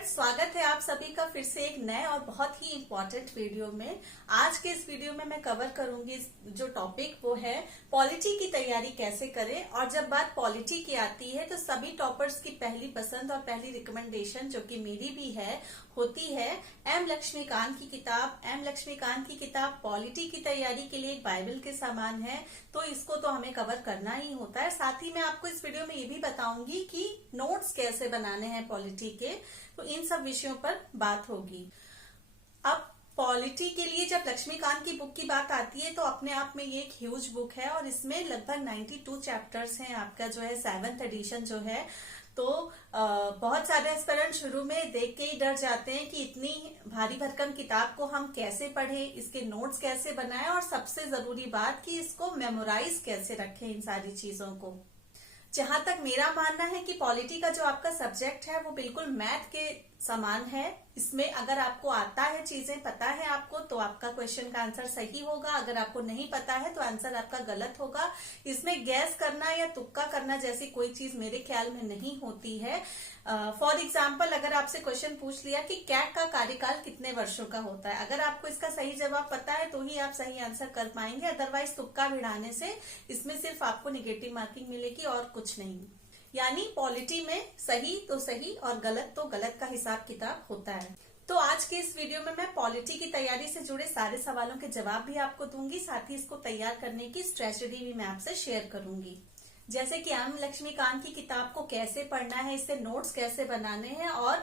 Friends, स्वागत है आप सभी का फिर से एक नए और बहुत ही इम्पोर्टेंट वीडियो में। आज के इस वीडियो में मैं कवर करूंगी जो टॉपिक वो है पॉलिटी की तैयारी कैसे करें। और जब बात पॉलिटी की आती है तो सभी टॉपर्स की पहली पसंद और पहली रिकमेंडेशन, जो कि मेरी भी है, होती है एम लक्ष्मीकांत की किताब। एम लक्ष्मीकांत की किताब पॉलिटी की तैयारी के लिए एक बाइबल के समान है, तो इसको तो हमें कवर करना ही होता है। साथ ही मैं आपको इस वीडियो में ये भी बताऊंगी कि नोट्स कैसे बनाने हैं पॉलिटी के, तो इन सब विषयों पर बात होगी। अब पॉलिटी के लिए जब लक्ष्मीकांत की बुक की बात आती है तो अपने आप में ये एक ह्यूज बुक है और इसमें लगभग 92 चैप्टर्स हैं। आपका जो है 7th एडिशन जो है, तो बहुत सारे एस्पिरेंट शुरू में देख के ही डर जाते हैं कि इतनी भारी भरकम किताब को हम कैसे पढ़ें, इसके नोट्स कैसे बनाएं और सबसे जरूरी बात कि इसको मेमोराइज कैसे रखें इन सारी चीजों को। जहां तक मेरा मानना है कि पॉलिटी का जो आपका सब्जेक्ट है वो बिल्कुल मैथ के समान है। इसमें अगर आपको आता है, चीजें पता है आपको, तो आपका क्वेश्चन का आंसर सही होगा। अगर आपको नहीं पता है तो आंसर आपका गलत होगा। इसमें गैस करना या तुक्का करना जैसी कोई चीज मेरे ख्याल में नहीं होती है। फॉर एग्जाम्पल, अगर आपसे क्वेश्चन पूछ लिया कि कैट का कार्यकाल कितने वर्षों का होता है, अगर आपको इसका सही जवाब पता है तो ही आप सही आंसर कर पाएंगे। अदरवाइज तुक्का भिड़ाने से इसमें सिर्फ आपको निगेटिव मार्किंग मिलेगी और कुछ नहीं। यानी पॉलिटी में सही तो सही और गलत तो गलत का हिसाब किताब होता है। तो आज के इस वीडियो में मैं पॉलिटी की तैयारी से जुड़े सारे सवालों के जवाब भी आपको दूंगी, साथ ही इसको तैयार करने की स्ट्रेटजी भी मैं आपसे शेयर करूंगी। जैसे कि एम लक्ष्मीकांत की किताब को कैसे पढ़ना है, इससे नोट्स कैसे बनाने हैं और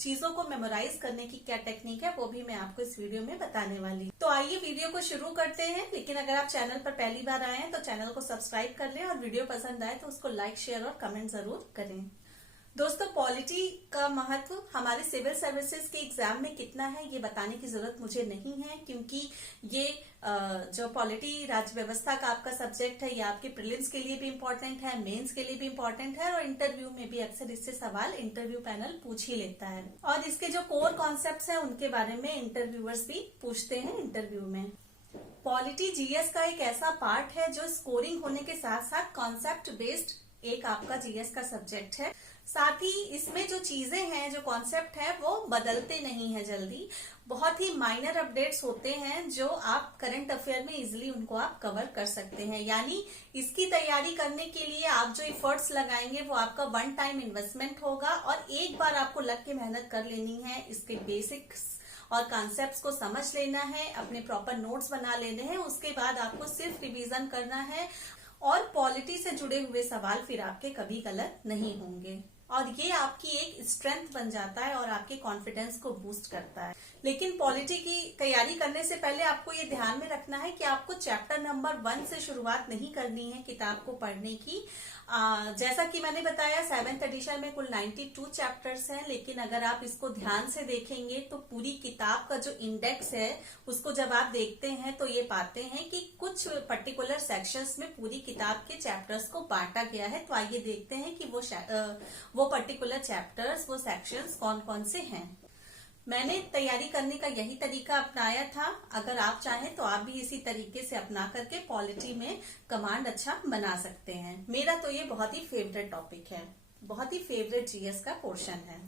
चीजों को मेमोराइज करने की क्या टेक्निक है, वो भी मैं आपको इस वीडियो में बताने वाली हूँ। तो आइए वीडियो को शुरू करते हैं। लेकिन अगर आप चैनल पर पहली बार आए हैं तो चैनल को सब्सक्राइब कर लें और वीडियो पसंद आए तो उसको लाइक, शेयर और कमेंट जरूर करें। दोस्तों, पॉलिटी का महत्व हमारे सिविल सर्विसेज के एग्जाम में कितना है ये बताने की जरूरत मुझे नहीं है, क्योंकि ये जो पॉलिटी राज्य व्यवस्था का आपका सब्जेक्ट है, ये आपके प्रीलिम्स के लिए भी इम्पोर्टेंट है, मेंस के लिए भी इम्पोर्टेंट है और इंटरव्यू में भी अक्सर इससे सवाल इंटरव्यू पैनल पूछ ही लेता है। और इसके जो कोर कॉन्सेप्ट्स हैं उनके बारे में इंटरव्यूअर्स भी पूछते हैं इंटरव्यू में। पॉलिटी जीएस का एक ऐसा पार्ट है जो स्कोरिंग होने के साथ साथ कॉन्सेप्ट बेस्ड एक आपका जीएस का सब्जेक्ट है। साथ ही इसमें जो चीजें हैं, जो कॉन्सेप्ट है, वो बदलते नहीं है जल्दी। बहुत ही माइनर अपडेट्स होते हैं जो आप करंट अफेयर में इजीली उनको आप कवर कर सकते हैं। यानी इसकी तैयारी करने के लिए आप जो एफर्ट्स लगाएंगे वो आपका वन टाइम इन्वेस्टमेंट होगा और एक बार आपको लग के मेहनत कर लेनी है। इसके बेसिक्स और कॉन्सेप्ट्स को समझ लेना है, अपने प्रॉपर नोट्स बना लेने हैं, उसके बाद आपको सिर्फ रिवीजन करना है और पॉलिटी से जुड़े हुए सवाल फिर आपके कभी गलत नहीं होंगे। और ये आपकी एक स्ट्रेंथ बन जाता है और आपके कॉन्फिडेंस को बूस्ट करता है। लेकिन पॉलिटी की तैयारी करने से पहले आपको ये ध्यान में रखना है कि आपको चैप्टर नंबर 1 से शुरुआत नहीं करनी है किताब को पढ़ने की। जैसा कि मैंने बताया 7th एडिशन में कुल 92 चैप्टर्स हैं, लेकिन अगर आप इसको ध्यान से देखेंगे तो पूरी किताब का जो इंडेक्स है उसको जब आप देखते हैं तो ये पाते हैं कि कुछ पर्टिकुलर सेक्शंस में पूरी किताब के चैप्टर्स को बांटा गया है। तो आइए देखते हैं कि वो पर्टिकुलर चैप्टर्स, वो सेक्शंस कौन कौन से हैं। मैंने तैयारी करने का यही तरीका अपनाया था। अगर आप चाहें तो आप भी इसी तरीके से अपना करके पॉलिटी में कमांड अच्छा बना सकते हैं। मेरा तो ये बहुत ही फेवरेट टॉपिक है, बहुत ही फेवरेट जीएस का पोर्शन है।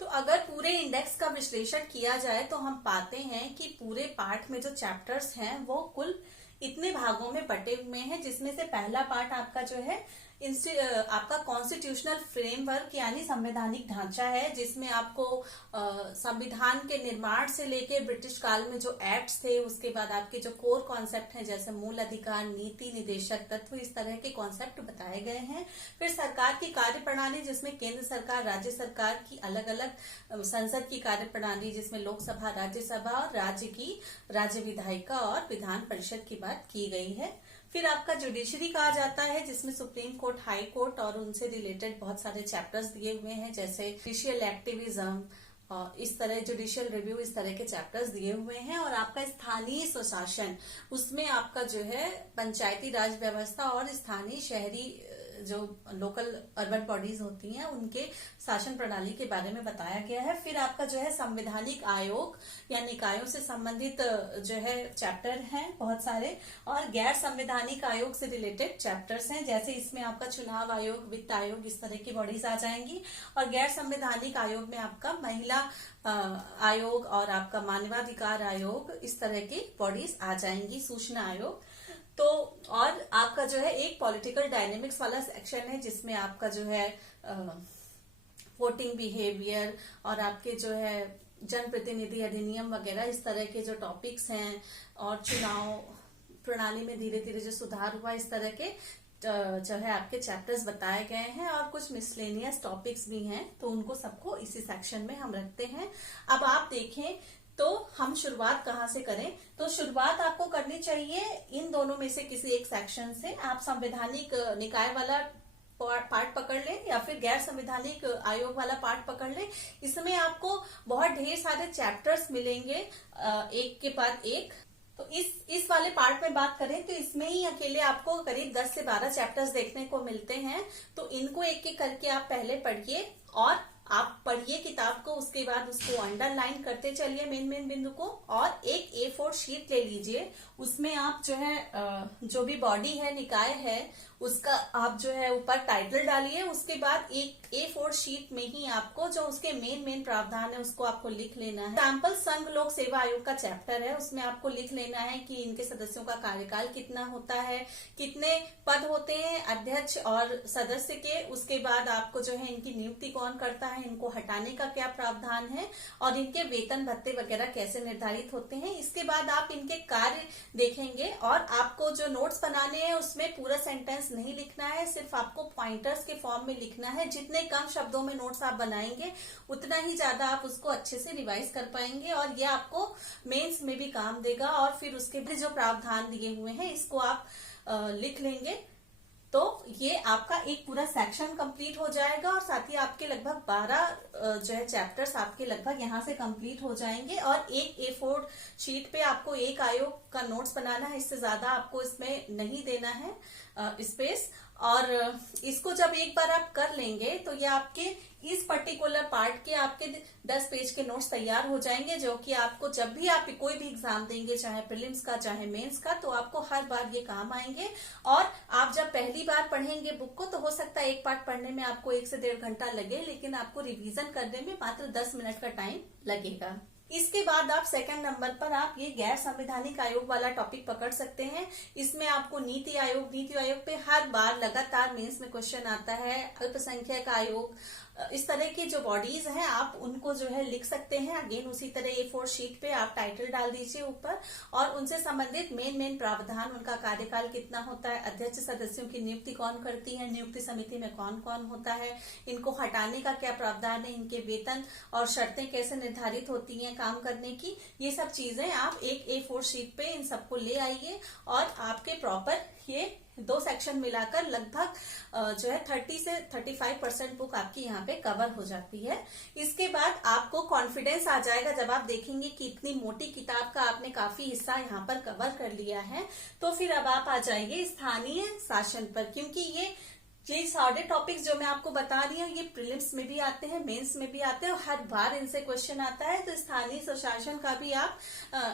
तो अगर पूरे इंडेक्स का विश्लेषण किया जाए तो हम पाते हैं कि पूरे पार्ट में जो चैप्टर्स हैं वो कुल इतने भागों में बटे हुए हैं, जिसमें से पहला पार्ट आपका जो है आपका कॉन्स्टिट्यूशनल फ्रेमवर्क यानी संवैधानिक ढांचा है, जिसमें आपको संविधान के निर्माण से लेकर ब्रिटिश काल में जो एक्ट्स थे, उसके बाद आपके जो कोर कॉन्सेप्ट हैं जैसे मूल अधिकार, नीति, निदेशक तत्व, इस तरह के कॉन्सेप्ट बताए गए हैं। फिर सरकार की कार्यप्रणाली, जिसमें केंद्र सरकार, राज्य सरकार की अलग अलग, संसद की कार्यप्रणाली जिसमें लोकसभा, राज्यसभा और राज्य विधायिका और विधान परिषद की बात की गई है। फिर आपका जुडिशरी कहा जाता है, जिसमें सुप्रीम कोर्ट, हाई कोर्ट और उनसे रिलेटेड बहुत सारे चैप्टर्स दिए हुए हैं, जैसे जुडिशियल एक्टिविज्म, इस तरह जुडिशियल रिव्यू, इस तरह के चैप्टर्स दिए हुए हैं। और आपका स्थानीय स्वशासन, उसमें आपका जो है पंचायती राज व्यवस्था और स्थानीय शहरी जो लोकल अर्बन बॉडीज होती हैं उनके शासन प्रणाली के बारे में बताया गया है। फिर आपका जो है संवैधानिक आयोग या निकायों से संबंधित जो है चैप्टर हैं बहुत सारे, और गैर संवैधानिक आयोग से रिलेटेड चैप्टर्स हैं, जैसे इसमें आपका चुनाव आयोग, वित्त आयोग, इस तरह की बॉडीज आ जाएंगी। और गैर संवैधानिक आयोग में आपका महिला आयोग और आपका मानवाधिकार आयोग, इस तरह की बॉडीज आ जाएंगी, सूचना आयोग। तो और आपका जो है एक पॉलिटिकल डायनेमिक्स वाला सेक्शन है जिसमें आपका जो है वोटिंग बिहेवियर और आपके जो है जनप्रतिनिधि अधिनियम वगैरह, इस तरह के जो टॉपिक्स हैं, और चुनाव प्रणाली में धीरे धीरे जो सुधार हुआ, इस तरह के जो है आपके चैप्टर्स बताए गए हैं। और कुछ मिसलेनियस टॉपिक्स भी हैं, तो उनको सबको इसी सेक्शन में हम रखते हैं। अब आप देखें तो हम शुरुआत कहाँ से करें, तो शुरुआत आपको करनी चाहिए इन दोनों में से किसी एक सेक्शन से। आप संवैधानिक निकाय वाला पार्ट पकड़ लें या फिर गैर संवैधानिक आयोग वाला पार्ट पकड़ लें। इसमें आपको बहुत ढेर सारे चैप्टर्स मिलेंगे एक के बाद एक। तो इस वाले पार्ट में बात करें तो इसमें ही अकेले आपको करीब 10 से 12 चैप्टर्स देखने को मिलते हैं। तो इनको एक एक करके आप पहले पढ़िए और आप पढ़िए किताब को, उसके बाद उसको अंडरलाइन करते चलिए मेन बिंदु को, और एक A4 शीट ले लीजिए। उसमें आप जो है जो भी बॉडी है, निकाय है, उसका आप जो है ऊपर टाइटल डालिए। उसके बाद एक A4 शीट में ही आपको जो उसके मेन प्रावधान है उसको आपको लिख लेना है। एग्जाम्पल संघ लोक सेवा आयोग का चैप्टर है, उसमें आपको लिख लेना है कि इनके सदस्यों का कार्यकाल कितना होता है, कितने पद होते हैं अध्यक्ष और सदस्य के। उसके बाद आपको जो है इनकी नियुक्ति कौन करता है, इनको हटाने का क्या प्रावधान है, और इनके वेतन भत्ते वगैरह कैसे निर्धारित होते हैं। इसके बाद आप इनके कार्य देखेंगे, और आपको जो नोट्स बनाने हैं उसमें पूरा सेंटेंस नहीं लिखना है, सिर्फ आपको पॉइंटर्स के फॉर्म में लिखना है। जितने कम शब्दों में नोट्स आप बनाएंगे उतना ही ज्यादा आप उसको अच्छे से रिवाइज कर पाएंगे, और ये आपको मेंस में भी काम देगा। और फिर उसके भी जो प्रावधान दिए हुए हैं इसको आप लिख लेंगे, तो ये आपका एक पूरा सेक्शन कंप्लीट हो जाएगा। और साथ ही आपके लगभग 12 जो है चैप्टर्स आपके लगभग यहाँ से कंप्लीट हो जाएंगे। और एक A4 शीट पे आपको एक आयोग का नोट्स बनाना है, इससे ज्यादा आपको इसमें नहीं देना है स्पेस। और इसको जब एक बार आप कर लेंगे तो ये आपके इस पर्टिकुलर पार्ट के आपके 10 पेज के नोट्स तैयार हो जाएंगे, जो कि आपको जब भी आप कोई भी एग्जाम देंगे, चाहे प्रीलिम्स का चाहे मेंस का, तो आपको हर बार ये काम आएंगे। और आप जब पहली बार पढ़ेंगे बुक को तो हो सकता है एक पार्ट पढ़ने में आपको 1 से 1.5 घंटा लगे, लेकिन आपको रिवीजन करने में मात्र 10 मिनट का टाइम लगेगा। इसके बाद आप सेकंड नंबर पर आप ये गैर संवैधानिक आयोग वाला टॉपिक पकड़ सकते हैं। इसमें आपको नीति आयोग पे हर बार लगातार मेंस में क्वेश्चन आता है। अल्पसंख्यक आयोग, इस तरह की जो बॉडीज हैं आप उनको जो है लिख सकते हैं। अगेन उसी तरह A4 शीट पे आप टाइटल डाल दीजिए ऊपर, और उनसे संबंधित मेन प्रावधान, उनका कार्यकाल कितना होता है, अध्यक्ष सदस्यों की नियुक्ति कौन करती है, नियुक्ति समिति में कौन कौन होता है, इनको हटाने का क्या प्रावधान है, इनके वेतन और शर्तें कैसे निर्धारित होती हैं काम करने की, ये सब चीजें आप एक A4 शीट पे इन सबको ले आइए। और आपके प्रॉपर ये 2 सेक्शन मिलाकर लगभग जो है 30 से 35% बुक आपकी यहाँ पे कवर हो जाती है। इसके बाद आपको कॉन्फिडेंस आ जाएगा जब आप देखेंगे कि इतनी मोटी किताब का आपने काफी हिस्सा यहाँ पर कवर कर लिया है। तो फिर अब आप आ जाइए स्थानीय शासन पर, क्योंकि ये सारे टॉपिक्स जो मैं आपको बता रही हूँ ये प्रीलिम्स में भी आते हैं, मेंस में भी आते हैं, और हर बार इनसे क्वेश्चन आता है। तो स्थानीय स्वशासन का भी आप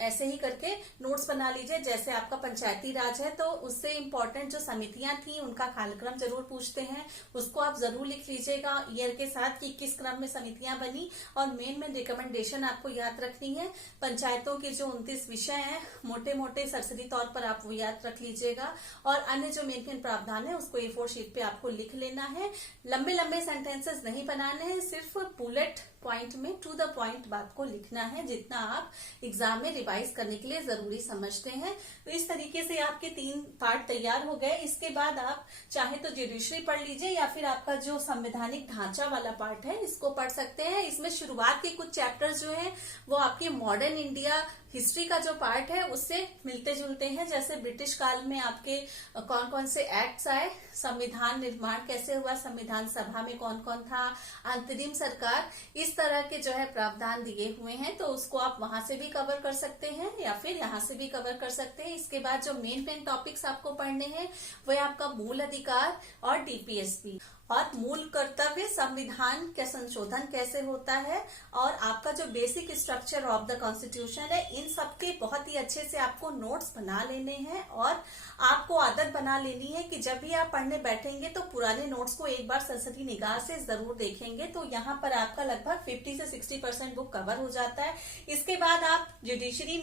ऐसे ही करके नोट्स बना लीजिए। जैसे आपका पंचायती राज है तो उससे इम्पोर्टेंट जो समितियां थी उनका कालक्रम जरूर पूछते हैं, उसको आप जरूर लिख लीजिएगा ईयर के साथ कि किस क्रम में समितियां बनी। और मेन रिकमेंडेशन आपको याद रखनी है। पंचायतों के जो 29 विषय हैं मोटे मोटे सरसरी तौर पर आप वो याद रख लीजिएगा। और अन्य जो मेन प्रावधान है उसको A4 शीट पे आपको लिख लेना है। लंबे लंबे सेंटेंसेस नहीं बनाने हैं, सिर्फ बुलेट पॉइंट में टू द पॉइंट बात को लिखना है, जितना आप एग्जाम में रिवाइज करने के लिए जरूरी समझते हैं। तो इस तरीके से आपके 3 पार्ट तैयार हो गए। इसके बाद आप चाहे तो ज्यूडिशरी पढ़ लीजिए या फिर आपका जो संवैधानिक ढांचा वाला पार्ट है इसको पढ़ सकते हैं। इसमें शुरुआत के कुछ चैप्टर्स जो हैं वो आपके मॉडर्न इंडिया हिस्ट्री का जो पार्ट है उससे मिलते जुलते हैं। जैसे ब्रिटिश काल में आपके कौन कौन से एक्ट्स आए, संविधान निर्माण कैसे हुआ, संविधान सभा में कौन कौन था, अंतरिम सरकार, इस इस तरह के जो है प्रावधान दिए हुए हैं, तो उसको आप वहां से भी कवर कर सकते हैं या फिर यहाँ से भी कवर कर सकते हैं। इसके बाद जो मेन टॉपिक्स आपको पढ़ने हैं वो है आपका मूल अधिकार और डीपीएसपी और मूल कर्तव्य, संविधान का संशोधन कैसे होता है और आपका जो basic structure of the constitution है, इन सब के बहुत ही अच्छे से आपको नोट्स बना लेने हैं और आपको आदत बना लेनी है कि जब भी आप पढ़ने बैठेंगे तो पुराने नोट्स को एक बार सरसरी निगाह से जरूर देखेंगे। तो यहाँ पर आपका लगभग 50 से 60% बुक कवर हो जाता है। इसके बाद आप जुडिशरी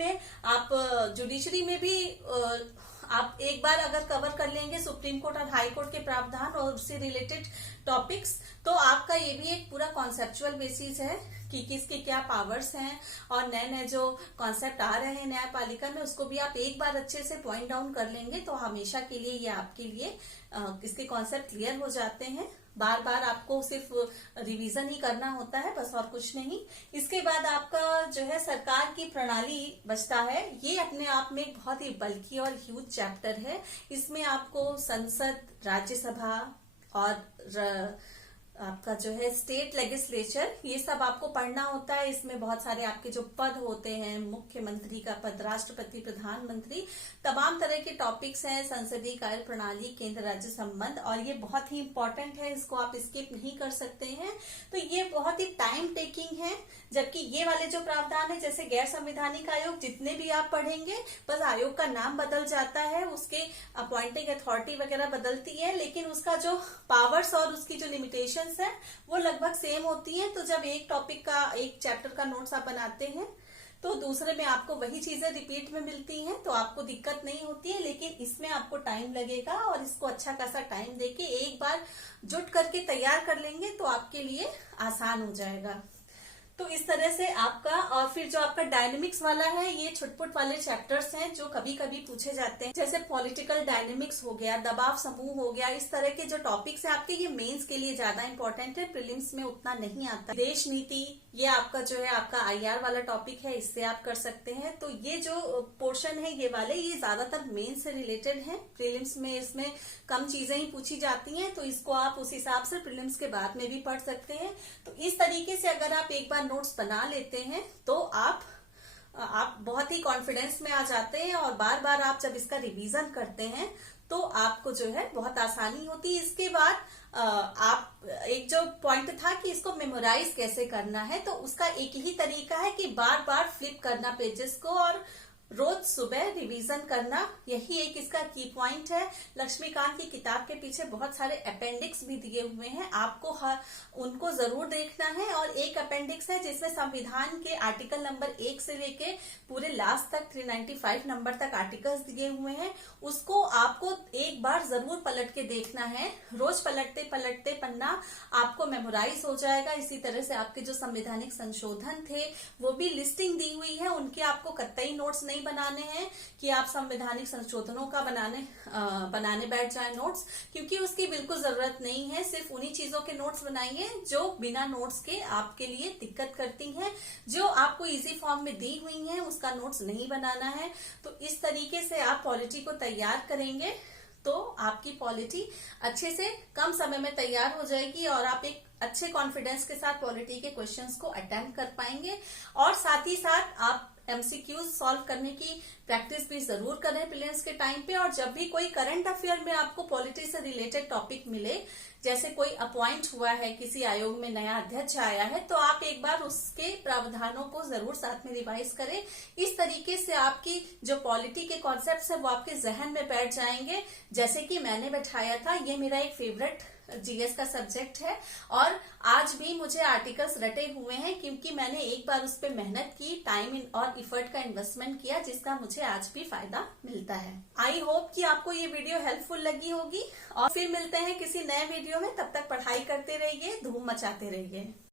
में भी आप एक बार अगर कवर कर लेंगे सुप्रीम कोर्ट और हाई कोर्ट के प्रावधान और उससे रिलेटेड टॉपिक्स, तो आपका ये भी एक पूरा कॉन्सेप्चुअल बेसिस है कि किसके क्या पावर्स हैं और नए नए जो कॉन्सेप्ट आ रहे हैं न्यायपालिका में, उसको भी आप एक बार अच्छे से पॉइंट डाउन कर लेंगे तो हमेशा के लिए ये आपके लिए इसके कॉन्सेप्ट क्लियर हो जाते हैं। बार बार आपको सिर्फ रिवीजन ही करना होता है, बस और कुछ नहीं। इसके बाद आपका जो है सरकार की प्रणाली बचता है। ये अपने आप में एक बहुत ही बल्कि और ह्यूज चैप्टर है। इसमें आपको संसद, राज्यसभा और आपका जो है स्टेट लेजिस्लेचर, ये सब आपको पढ़ना होता है। इसमें बहुत सारे आपके जो पद होते हैं, मुख्यमंत्री का पद, राष्ट्रपति, प्रधानमंत्री, तमाम तरह के टॉपिक्स हैं, संसदीय कार्य प्रणाली, केंद्र राज्य संबंध, और ये बहुत ही इंपॉर्टेंट है, इसको आप स्किप नहीं कर सकते हैं। तो ये बहुत ही टाइम टेकिंग है, जबकि ये वाले जो प्रावधान है जैसे गैर संवैधानिक आयोग, जितने भी आप पढ़ेंगे बस आयोग का नाम बदल जाता है, उसके अपॉइंटिंग अथॉरिटी वगैरह बदलती है, लेकिन उसका जो पावर्स और उसकी जो लिमिटेशन है वो लगभग सेम होती है। तो जब एक टॉपिक का, एक चैप्टर का नोट्स आप बनाते हैं तो दूसरे में आपको वही चीजें रिपीट में मिलती हैं, तो आपको दिक्कत नहीं होती है। लेकिन इसमें आपको टाइम लगेगा और इसको अच्छा खासा टाइम देके एक बार जुट करके तैयार कर लेंगे तो आपके लिए आसान हो जाएगा। तो इस तरह से आपका, और फिर जो आपका डायनेमिक्स वाला है, ये छुटपुट वाले चैप्टर्स हैं जो कभी कभी पूछे जाते हैं, जैसे पॉलिटिकल डायनेमिक्स हो गया, दबाव समूह हो गया। इस तरह के जो टॉपिक्स हैं आपके, ये मेंस के लिए ज्यादा इंपॉर्टेंट है, प्रीलिम्स में उतना नहीं आता। देश नीति, ये आपका जो है आपका आईआर वाला टॉपिक है, इससे आप कर सकते हैं। तो ये जो पोर्शन है ये वाले, ये ज्यादातर मेंस से रिलेटेड है। प्रीलिम्स में इसमें कम चीजें ही पूछी जाती हैं, तो इसको आप उस हिसाब से प्रीलिम्स के बाद में भी पढ़ सकते हैं। तो इस तरीके से अगर आप एक बार नोट्स बना लेते हैं तो आप बहुत ही कॉन्फिडेंस में आ जाते हैं, और बार बार आप जब इसका रिवीजन करते हैं तो आपको जो है बहुत आसानी होती है। इसके बाद आप, एक जो पॉइंट था कि इसको मेमोराइज कैसे करना है, तो उसका एक ही तरीका है कि बार बार फ्लिप करना पेजेस को और रोज सुबह रिवीजन करना, यही एक इसका की पॉइंट है। लक्ष्मीकांत की किताब के पीछे बहुत सारे अपेंडिक्स भी दिए हुए हैं, आपको उनको जरूर देखना है। और एक अपेंडिक्स है जिसमें संविधान के आर्टिकल नंबर 1 से लेके पूरे लास्ट तक 395 नंबर तक आर्टिकल्स दिए हुए हैं, उसको आपको एक बार जरूर पलट के देखना है। रोज पलटते पलटते पन्ना आपको मेमोराइज हो जाएगा। इसी तरह से आपके जो संवैधानिक संशोधन थे वो भी लिस्टिंग दी हुई है, उनके आपको कतई नोट्स नहीं बनाने हैं कि आप संवैधानिक संशोधनों का बनाने बैठ जाए नोट्स, क्योंकि उसकी बिल्कुल जरूरत नहीं है। सिर्फ उन्हीं चीजों के नोट्स बनाइए जो बिना नोट्स के आपके लिए दिक्कत करती हैं, जो आपको इजी फॉर्म में दी हुई हैं उसका नोट्स नहीं बनाना है। तो इस तरीके से आप पॉलिटी को तैयार करेंगे तो आपकी पॉलिटी अच्छे से कम समय में तैयार हो जाएगी और आप एक अच्छे कॉन्फिडेंस के साथ पॉलिटी के क्वेश्चंस को अटेम्प्ट कर पाएंगे। और साथ ही साथ आप एमसीक्यूज सॉल्व करने की प्रैक्टिस भी जरूर करें प्रीलिम्स के टाइम पे। और जब भी कोई करंट अफेयर में आपको पॉलिटी से रिलेटेड टॉपिक मिले, जैसे कोई अपॉइंट हुआ है, किसी आयोग में नया अध्यक्ष आया है, तो आप एक बार उसके प्रावधानों को जरूर साथ में रिवाइज करें। इस तरीके से आपकी जो पॉलिटी के कॉन्सेप्ट्स है वो आपके जहन में बैठ जाएंगे। जैसे कि मैंने बैठाया था, ये मेरा एक फेवरेट जीएस का सब्जेक्ट है और आज भी मुझे आर्टिकल्स रटे हुए हैं, क्योंकि मैंने एक बार उस पर मेहनत की, टाइम और इफर्ट का इन्वेस्टमेंट किया, जिसका मुझे आज भी फायदा मिलता है। आई होप कि आपको ये वीडियो हेल्पफुल लगी होगी और फिर मिलते हैं किसी नए वीडियो में। तब तक पढ़ाई करते रहिए, धूम मचाते रहिए।